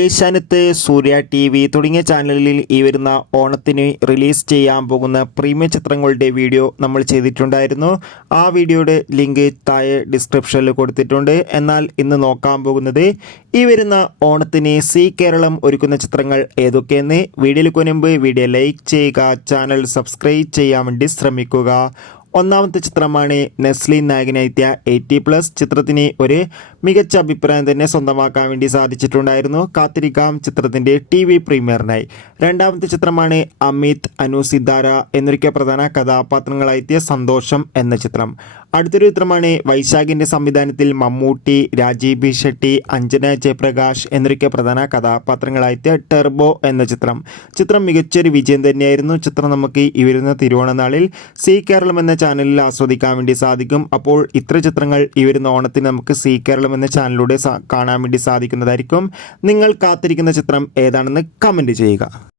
ഏഷ്യാനെറ്റ് സൂര്യ T V തുടങ്ങിയ ചാനലിൽ ഈ വരുന്ന ഓണത്തിന് റിലീസ് ചെയ്യാൻ പോകുന്ന പ്രീമിയം ചിത്രങ്ങളുടെ വീഡിയോ നമ്മൾ ചെയ്തിട്ടുണ്ടായിരുന്നു. ആ വീഡിയോയുടെ ലിങ്ക് താഴെ ഡിസ്ക്രിപ്ഷനിൽ കൊടുത്തിട്ടുണ്ട്. എന്നാൽ ഇന്ന് നോക്കാൻ പോകുന്നത് ഈ വരുന്ന ഓണത്തിന് സി കേരളം ഒരുക്കുന്ന ചിത്രങ്ങൾ ഏതൊക്കെയെന്ന്. വീഡിയോയിൽ മുൻപ് വീഡിയോ ലൈക്ക് ചെയ്യുക ചാനൽ സബ്സ്ക്രൈബ് ചെയ്യാൻ വേണ്ടി ശ്രമിക്കുക. ഒന്നാമത്തെ ചിത്രമാണ് നെസ്ലി നായകനെത്തിയ എയ്റ്റി പ്ലസ് ചിത്രത്തിന് ഒരു മികച്ച അഭിപ്രായം തന്നെ സ്വന്തമാക്കാൻ വേണ്ടി സാധിച്ചിട്ടുണ്ടായിരുന്നു. കാത്തിരിക്കാം ചിത്രത്തിന്റെ ടി വി പ്രീമിയറിനായി. രണ്ടാമത്തെ ചിത്രമാണ് അമിത് അനു സിദ്ധാര. എന്നൊരിക്കൽ പ്രധാന കഥാപാത്രങ്ങളായെത്തിയ സന്തോഷം എന്ന ചിത്രം. അടുത്തൊരു ചിത്രമാണ് വൈശാഖിന്റെ സംവിധാനത്തിൽ മമ്മൂട്ടി രാജീവ് ഷെട്ടി അഞ്ജന ജയപ്രകാശ് എന്നൊക്കെ പ്രധാന കഥാപാത്രങ്ങളായിട്ട് ടെർബോ എന്ന ചിത്രം. ചിത്രം മികച്ചൊരു വിജയം തന്നെയായിരുന്നു. ചിത്രം നമുക്ക് ഈ വരുന്ന തിരുവോണനാളിൽ സി കേരളം എന്ന ചാനലിൽ ആസ്വദിക്കാൻ വേണ്ടി സാധിക്കും. അപ്പോൾ ഇത്ര ചിത്രങ്ങൾ ഈ വരുന്ന ഓണത്തിന് നമുക്ക് സി കേരളം എന്ന ചാനലിലൂടെ കാണാൻ വേണ്ടി സാധിക്കുന്നതായിരിക്കും. നിങ്ങൾ കാത്തിരിക്കുന്ന ചിത്രം ഏതാണെന്ന് കമന്റ് ചെയ്യുക.